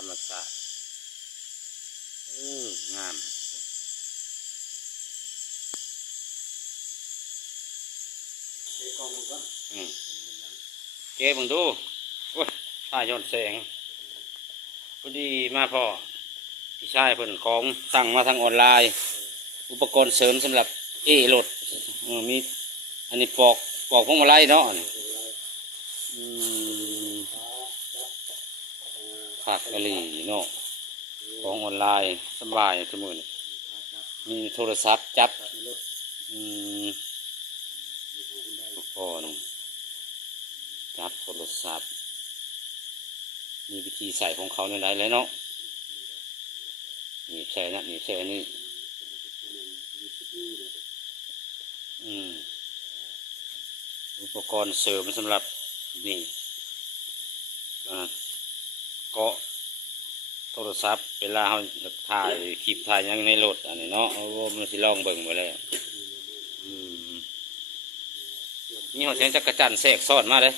ธรรมศาสตร์งามเก็บมึงดูโอ้ยถ่ายย้อนแสงพอดีมาพ่อพี่ชายเพิ่นของสั่งมาทางออนไลน์อุปกรณ์เสริมสำหรับรถมีอันนี้ปอกพวงมาลัยเนาะผักกะหรี่เนาะของออนไลน์สบายทุกมื้อมีโทรศัพท์จับอุปกรณ์จับโทรศัพท์มีวิธีใส่ของเขาในไหนเลยเนาะนี่ใส่นะนี่ใส่นี่อุปกรณ์เสริมสำหรับนี่เกาะโทรศัพท์เวลาเขาถ่ายคลิปถ่ายยังในรถอันนี้เนาะมันสิลองเบิ่งไปเลยนี่เขาเสียงจักรจันทร์แทรกซ้อนมาเลย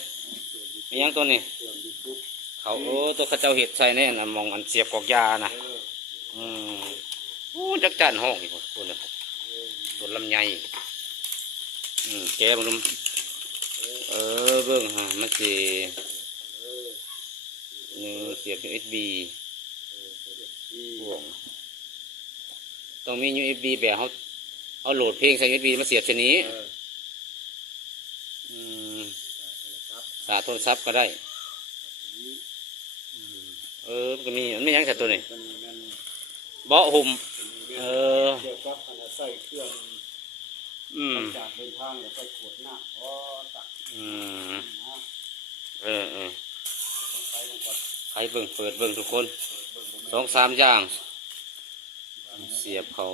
มียังตัวนี้เขาตัวข้าเจ้าเห็ดใส่เนี่ยนะมองอันเสียบกอกยานะจักรจันทร์ห้องอีกคนเลยตัวลำไยแกมันเบิ่งฮะมันสิเสียบ USB ห่วงต้องมี USB แบบเขาโหลดเพลงใส่ USB มาเสียบชนิดสาโทรศัพท์ก็ได้มันก็มีมันไม่ยั้งแต่ตัวนี้เบาะหุ่มเกี่ยวกับใส่เครื่องจากเดินทางใส่ขวดน้ำตักใครเบิ่งเปิดเบิ่งทุกคน2-3อย่างเสียบเขา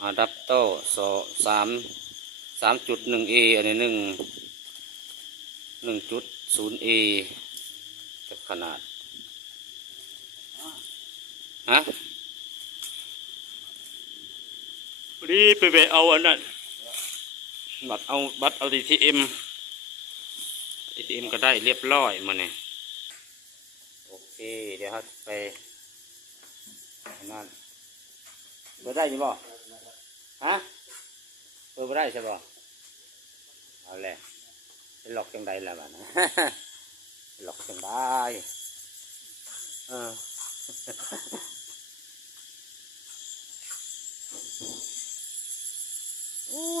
อะแดปเตอร์3.1A อันนี้1.0A กับขนาดพอดีไปเอาอันนั้นบัตรเอา ATM ก็ได้เรียบร้อยมาเนี่ยโอเคเดี๋ยวครับไปนั่นเปิดได้ยังบ่เปิดไม่ได้ใช่บ่เอาแหละหลอกจังใดล่ะบ้านะหลอกจังได้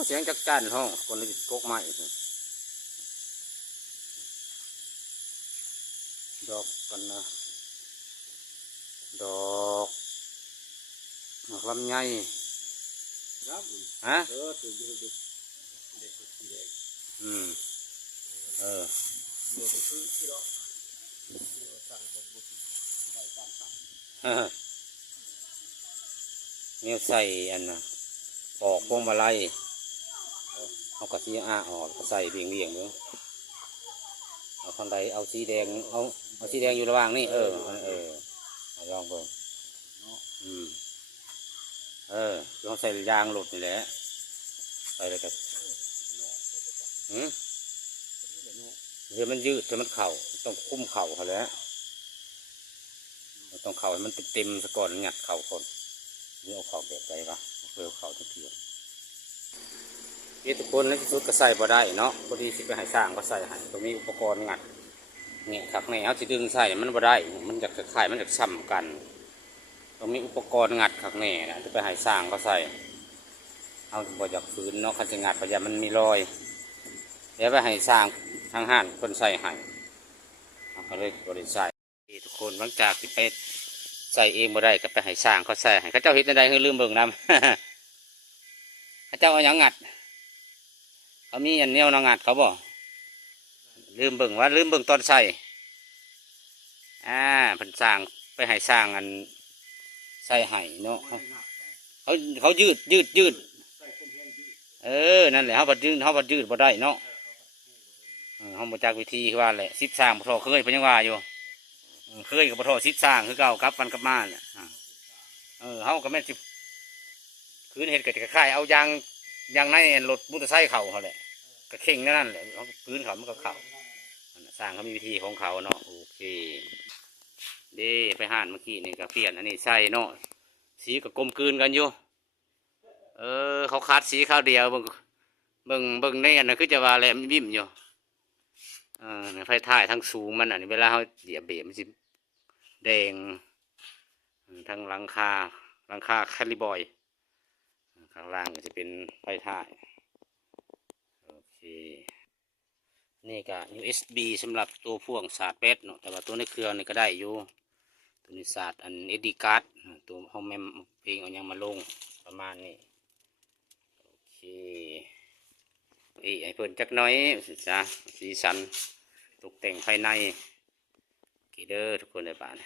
เสียงจักจั่นห้องคนนี้กกไม้ดอกกันนะดอกลำไยเนี่ยใส่อันน่ะปอกพวงมาลัยเอากระสีออกใส่เบี่ยงเนาะเอาข้างใดเอาสีแดงเอาสีแดงอยู่ระหว่างนี่ลองเบิ่งลองใส่ยางหลุดนี่แหละใส่เลยกันเดี๋ยวมันยืดเดี๋ยวมันเข่าต้องคุ้มเข่าเขาแล้วต้องเข่าให้มันเต็มซะก่อนงัดเข่าคนนี่เอาเข่าแบบไรวะเพื่อเข่าทุกทีทุกคนในที่สุดก็ใส่พอได้เนาะพอดีสิไปหายสร้างก็ใส่หายตรงนี้อุปกรณ์งัดเนี่ยขักแนวที่ดึงใส่มันพอได้มันจะคล้ายมันจะซ้ำกันตรงนี้อุปกรณ์งัดขักแน่นะจะไปหายสร้างก็ใส่เอาบ่จากฝืนเนาะขันจะงัดพยายามมันมีรอยเดี๋ยวไปหายสร้างทางห้านคนใส่หายเขาเลยบริใส่ทุกคนหลังจากที่ไปใส่เองบ่ได้ก็ไปหายสร้างเขาใส่ให้เขาเจ้าเห็นอะไรให้ลืมเบิ่งน้ำเขาเจ้าเอาอย่างงัดเขามีอันเนี้ยนงัดเขาบอกลืมเบิ่งตอนใส่เพิ่นสร้างไปให้สร้างอันใส่ไห้เนาะเขายืดนั่นแหละเขาบัดยืดบ่ได้เนาะเขาบ่จักวิธีว่าแหละซิปสร้างบ่ทอเคยเพิ่นยังว่าอยู่เคยกับบ่ทอซิปสร้างคือเก่ากลับกันกลับมาเนี่ยเขาก็แม่นสิคืนเห็ดก็จะคล้ายเอายางในรถมอเตอร์ไซค์เข่าเขาแหละก็เข่งนั่นแหละพื้นเขามันก็เข่า ร้างเขามีวิธีของเขาเนาะโอเคเด้ไปห่านเมื่อกี้นี่ก็เปลี่ยนอันนี้ใส่เนาะสีก็กลมกลืนกันอยู่เขาคัดสีข้าวเดียวเบิ่งในอันนั้นคือจะว่าแหลมบิ่มอยู่ไฟท้ายทั้งสูงมันอันนี้เวลาเขาเหยียบเบรกมันสิแดงทั้งหลังคาแคลิบอยข้างล่างก็จะเป็นไฟท้ายโอเคนี่ก็ USB สำหรับตัวพ่วงสาดแบตเนาะแต่ว่าตัวในเครื่องนี่ก็ได้อยู่ตัวนี้สาดอัน SD card ตัวห้องแมมเพลงเอายังมาลงประมาณนี้โอเคให้เพิ่นจักหน้อยสิจ้าสีสันตกแต่งภายในโอเคเด้อทุกคนในบ้าน